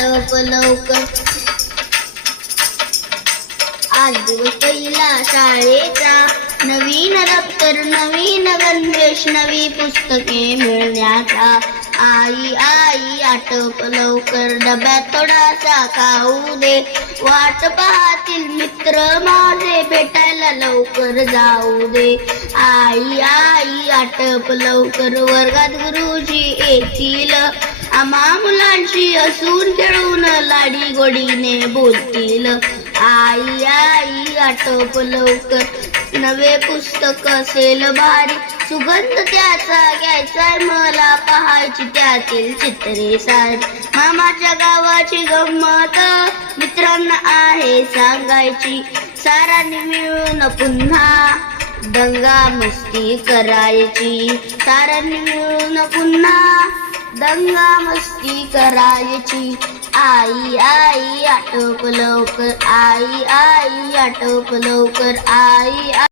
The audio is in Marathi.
आटप लवकर. आज दिवस पहिला शाळेचा नवीन दप्तर नवीन गणवेश नवी पुस्तके मिळण्याचा. आई आई आटप लवकर डब्यात थोडासा खाऊ दे. वाट पाहतील मित्र माझे भेटायला लवकर जाऊ दे. आई आई आटप लवकर वर्गात गुरुजी येतील. आम्हा मुलांशी असून खेळून लाडी गोडीने बोलतील. आई आई आटप लवकर. नवे पुस्तक असेल भारी. सुगंध त्याचा घ्यायचाय मला पाहायची त्यातील चित्रे सारी. मामाच्या गावाची गंमत मित्रांना आहे सांगायची. सारांनी मिळून पुन्हा दंगा मस्ती करायची. सारांनी मिळून पुन्हा दंगा मस्ती करायची. आई आई आटोप लवकर. आई आई आटोप लवकर. आई आई.